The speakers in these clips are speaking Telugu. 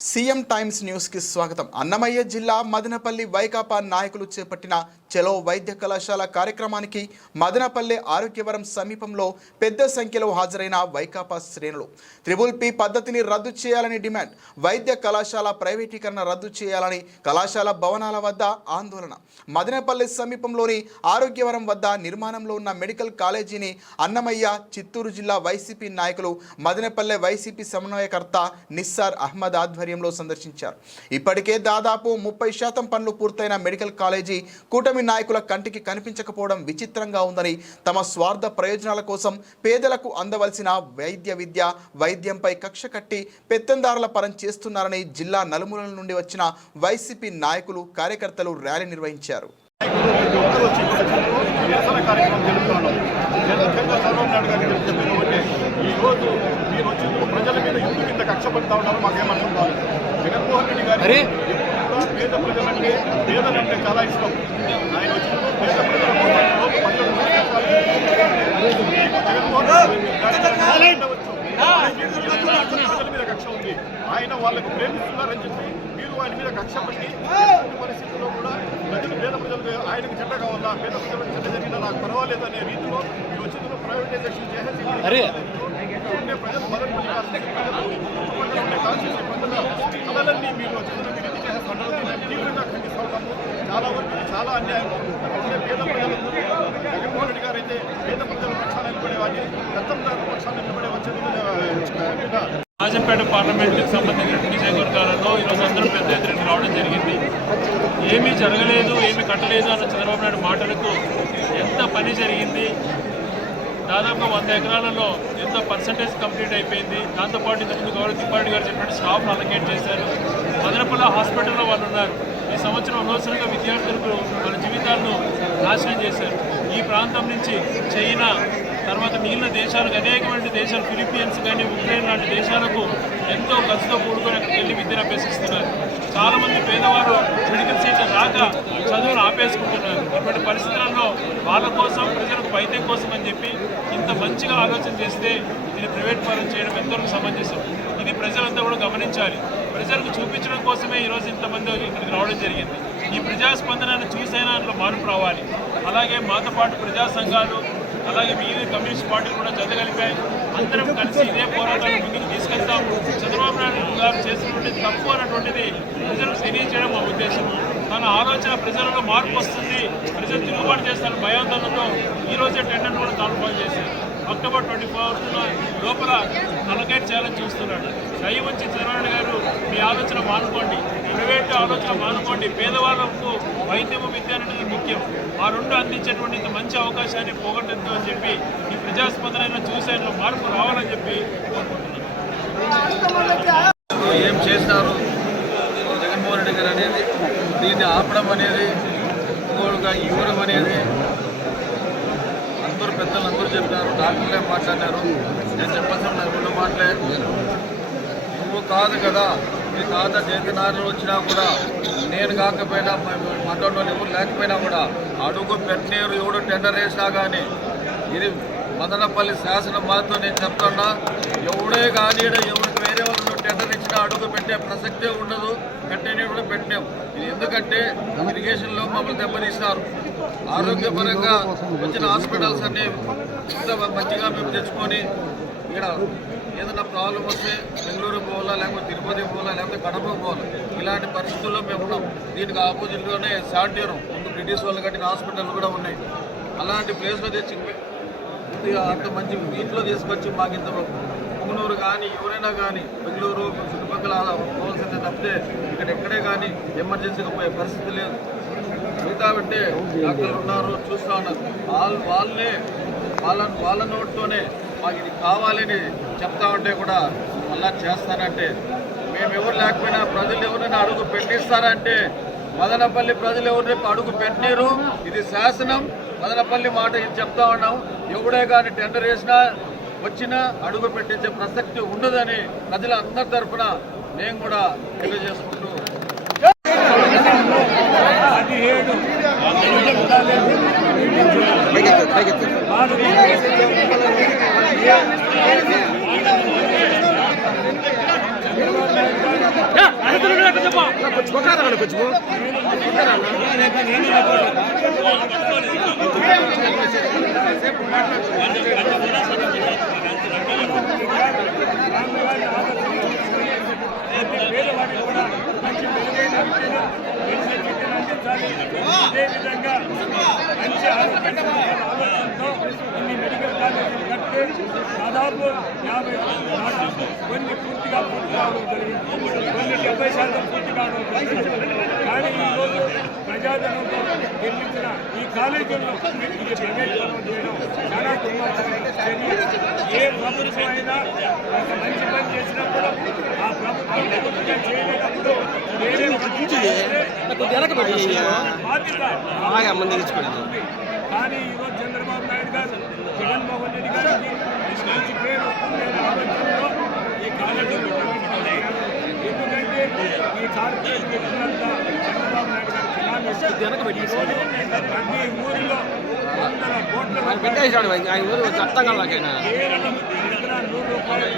సీఎం టైమ్స్ న్యూస్ కి స్వాగతం. అన్నమయ్య జిల్లా మదనపల్లి వైకాపా నాయకులు చేపట్టిన చలో వైద్య కళాశాల కార్యక్రమానికి మదనపల్లి ఆరోగ్యవరం సమీపంలో పెద్ద సంఖ్యలో హాజరైన వైకాపా శ్రేణులు త్రిబుల్-పి పద్ధతిని రద్దు చేయాలని డిమాండ్, వైద్య కళాశాల ప్రైవేటీకరణ రద్దు చేయాలని కళాశాల భవనాల వద్ద ఆందోళన. మదనపల్లి సమీపంలోని ఆరోగ్యవరం వద్ద నిర్మాణంలో ఉన్న మెడికల్ కాలేజీని అన్నమయ్య చిత్తూరు జిల్లా వైసీపీ నాయకులు మదనపల్లె వైసీపీ సమన్వయకర్త నిస్సార్ అహ్మద్ ఆధ్వర్యంలో సందర్శించారు. ఇప్పటికే దాదాపు 30% పనులు పూర్తయిన మెడికల్ కాలేజీ కూటమి నాయకుల కంటికి కనిపించకపోవడం విచిత్రంగా ఉందని, తమ స్వార్థ ప్రయోజనాల కోసం పేదలకు అందవలసిన వైద్యంపై కక్ష కట్టి పెత్తందారుల పరం చేస్తున్నారని జిల్లా నలుమూలల నుండి వచ్చిన వైసీపీ నాయకులు కార్యకర్తలు ర్యాలీ నిర్వహించారు. జగన్మోహన్ రెడ్డి గారు పేద ప్రజలంటే పేదలంటే చాలా ఇష్టం. ఆయన వచ్చినప్పుడు పేద ప్రజల ప్రజల మీద కక్ష ఉంది. ఆయన వాళ్ళకు ప్రేమిస్తున్నారని చెప్పి మీరు ఆయన మీద కక్ష పట్టి పరిస్థితుల్లో కూడా పేద ప్రజలకు ఆయనకు చెడ్డ కావాలా, పేద ప్రజలకు చెడ్డ జరిగినా నాకు పర్వాలేదు అనే రీతిలో మీరు వచ్చినప్పుడు ప్రైవేటైజేషన్ చేసేసి ప్రజలు మదనపల్లి కాన్స్టిట్యూన్సీ కళలన్నీ మీరు వచ్చిన విడిది చేసేస్తున్నారు. తీవ్రంగా ఖండిస్తూ ఉన్నాము. చాలా వరకు చాలా అన్యాయం. పేద ప్రజలకు జగన్మోహన్ రెడ్డి గారు అయితే పేద ప్రజల పక్షాన నిలబడేవాడిని, పెత్తందారుల పక్షాన నిలబడే వచ్చేది. రాజంపేట పార్లమెంట్కి సంబంధించిన నియోజకవర్గాలలో ఈరోజు అందరూ పెద్ద ఎత్తున రావడం జరిగింది. ఏమీ జరగలేదు, ఏమీ కట్టలేదు అన్న చంద్రబాబు నాయుడు మాటలకు ఎంత పని జరిగింది, దాదాపు 100 ఎకరాలలో ఎంత పర్సంటేజ్ కంప్లీట్ అయిపోయింది. దాంతోపాటు ఇంతకుముందు గౌరవ తిప్పారెడ్డి గారు చెప్పినట్టు స్టాఫ్ అలొకేట్ చేశారు. మదనపల్లి హాస్పిటల్లో వాళ్ళు ఉన్నారు. ఈ సంవత్సరం అనవసరంగా విద్యార్థులకు వాళ్ళ జీవితాలను నాశనం చేశారు. ఈ ప్రాంతం నుంచి చైనా తర్వాత మిగిలిన దేశాలకు, అనేకమైన దేశాలు, ఫిలిప్పీన్స్ కానీ ఉక్రెయిన్ లాంటి దేశాలకు ఎంతో ఖర్చుతో కూడుకొని అక్కడికి వెళ్ళి విద్యను అభ్యసిస్తున్నారు. చాలామంది పేదవారు మెడికల్ సీట్లు రాక చదువును ఆపేసుకుంటున్నారు. ఇటువంటి పరిస్థితులలో వాళ్ళ కోసం, ప్రజలకు వైద్యం కోసం అని చెప్పి ఇంత మంచిగా ఆలోచన చేస్తే ఇది ప్రైవేట్ పరం చేయడం ఎంతవరకు సమంజసం. ఇది ప్రజలంతా కూడా గమనించాలి. ప్రజలకు చూపించడం కోసమే ఈరోజు ఇంతమంది ఇక్కడికి రావడం జరిగింది. ఈ ప్రజాస్పందనను చూసైనా అందులో మార్పు రావాలి. అలాగే మాతో పాటు ప్రజా సంఘాలు, అలాగే మిగిలిన కమ్యూనిస్ట్ పార్టీలు కూడా జతగలిపాయి. అందరం కలిసి ఇదే పోరాటాన్ని ముందుకు తీసుకెళ్తాం. చంద్రబాబు నాయుడు గారు చేసినటువంటి తప్పు అన్నటువంటిది ప్రజలకు తెలియజేయడం మా ఉద్దేశం. తన ఆలోచన ప్రజలలో మార్పు వస్తుంది, ప్రజలు తిరుగుబాటు చేస్తారని భయాందోళనతో ఈరోజే టెండర్ను కూడా కాన్ఫర్మ్ చేశారు. అక్టోబర్ 24న లోపల అలొకేట్ చేయాలని చూస్తున్నాడు. దయ వచ్చి చంద్రబాబు గారు మీ ఆలోచన మానుకోండి, ప్రైవేట్ ఆలోచన మానుకోండి. పేదవాళ్ళకు వైద్యము, విద్య అనేది ముఖ్యం. ఆ రెండు అందించేటువంటి ఇంత మంచి అవకాశాన్ని పోగొట్టద్దు అని చెప్పి ఈ ప్రజాస్పందన చూసే మార్పు రావాలని చెప్పి కోరుకుంటున్నాను. ఏం చేసినారు జగన్మోహన్ రెడ్డి గారు అనేది, దీన్ని ఆపడం అనేది, ఇంకోటిగా ఇవ్వడం అనేది అందరూ పెద్దలు అందరూ చెప్పినారు. డాక్టర్లే మాట్లాడినారు. నేను చెప్పాల్సిన నాకు 2 మాటలే. నువ్వు కాదు కదా, నీ తాత చేతినారులు వచ్చినా కూడా, నేను కాకపోయినా మాట్లాడడం ఎవరు లేకపోయినా కూడా అడుగు పెట్టినారు. ఎవడు టెండర్ వేసినా కానీ ఇది మదనపల్లి శాసనం మాత్రం నేను చెప్తున్నా. ఎవడే కానీ ఎవరికి వేరే వాళ్ళు టెండర్ ఇచ్చినా అడుగు పెట్టే ప్రసక్తే ఉండదు. పెట్టిన కూడా పెట్టినాం. ఇది ఎందుకంటే ఇరిగేషన్లో మమ్మల్ని దెబ్బతీసినారు. ఆరోగ్యపరంగా వచ్చిన హాస్పిటల్స్ అన్నీ ఇంత మంచిగా మేము తెచ్చుకొని ఇక్కడ ఏదైనా ప్రాబ్లం వస్తే బెంగళూరు పోవాలా, లేకపోతే తిరుపతి పోవాలా, లేకపోతే కడప పోవాలా, ఇలాంటి పరిస్థితుల్లో మేము ఉన్నాం. దీనికి ఆపోజిట్లోనే శాంటియరం ముందు బ్రిటిష్ వాళ్ళు కట్టిన హాస్పిటల్ కూడా ఉన్నాయి. అలాంటి ప్లేస్లో తెచ్చి అంత మంచి ఇంట్లో తీసుకొచ్చి మాకు ఇంత పుంగనూరు కానీ ఎవరైనా కానీ బెంగళూరు చుట్టుపక్కల పోవాల్సిందే తప్పితే ఇక్కడ ఎక్కడే కానీ ఎమర్జెన్సీగా పోయే పరిస్థితి లేదు. మిగతా అంటే డాక్టర్లు ఉన్నారు, చూస్తూ ఉన్నారు. వాళ్ళ నోటితోనే మాకు ఇది కావాలని చెప్తా ఉంటే కూడా మళ్ళా చేస్తానంటే, మేము ఎవరు లేకపోయినా ప్రజలు ఎవరైనా అడుగు పెట్టిస్తారంటే మదనపల్లి ప్రజలు ఎవరు అడుగు పెట్టినారు. ఇది శాసనం. మదనపల్లి మాట ఇది చెప్తా ఉన్నాం. ఎవడే కానీ టెండర్ వేసినా వచ్చినా అడుగు పెట్టించే ప్రసక్తి ఉండదని ప్రజలందరి తరఫున నేను కూడా తెలియజేసుకుంటూ Yeah. పేదవాడికి కూడా మంచి మెరుగైన విద్యను అందించాలి. అదేవిధంగా మంచి ఆలోచనతో ఇన్ని మెడికల్ కాలేజీలు కడితే దాదాపు 50 కొన్ని పూర్తిగా పూర్తి కావడం జరిగింది, కొన్ని 70% పూర్తి కావడం జరిగింది. కానీ ఈరోజు ప్రజాధనంతో నిర్మించిన ఈ కాలేజీల్లో ఇది ప్రైవేటీకరణ చేయడం చాలా దుర్మార్గమైన చర్య. ఏ ప్రభుత్వం అయినా ఒక మంచి పని చేసినప్పుడు ఆ ప్రభుత్వం పూర్తిగా చేయలేనప్పుడు వేరే బాధ్యత. కానీ ఈరోజు చంద్రబాబు నాయుడు గారు, జగన్మోహన్ రెడ్డి గారికి మంచి పేరు వస్తుందనే ఆలోచనలో ఈ కాలేజీలు ఎందుకంటే ఈ కార్పొరేట్ వ్యక్తులంతా చంద్రబాబు నాయుడు గారు ప్రతి ఊరిలో 100 కోట్ల కేవలం 100 రూపాయలు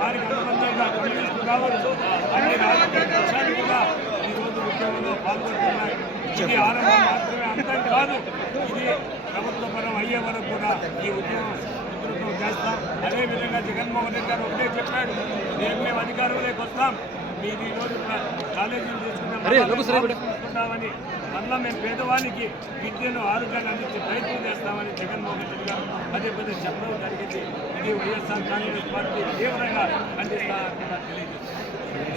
వారికి అనుబంధంగా కమ్యూనిస్టు కావచ్చు, అన్ని రాజకీయ పక్షాలు కూడా ఈరోజు ఉద్యమంలో పాల్గొంటున్నాయి. ఇది ఆరంభం మాత్రమే, అంతం కాదు. ఇది ప్రభుత్వపరం అయ్యే వరకు కూడా ఈ ఉద్యమం ఉధృతం చేస్తాం. అదేవిధంగా జగన్మోహన్ రెడ్డి గారు ఒకటే చెప్పాడు, మేము అధికారంలోకి వస్తాం, మీరు ఈరోజు కాలేజీలు తీసుకుంటామని, మళ్ళా మేము పేదవానికి విద్యను ఆరోగ్యాన్ని అందించే ప్రయత్నం చేస్తామని జగన్మోహన్ రెడ్డి గారు పదే పదే చెప్పడం జరిగింది. ఇది వైఎస్ఆర్ కాంగ్రెస్ పార్టీ తీవ్రంగా ఖండిస్తారని తెలియజేస్తుంది.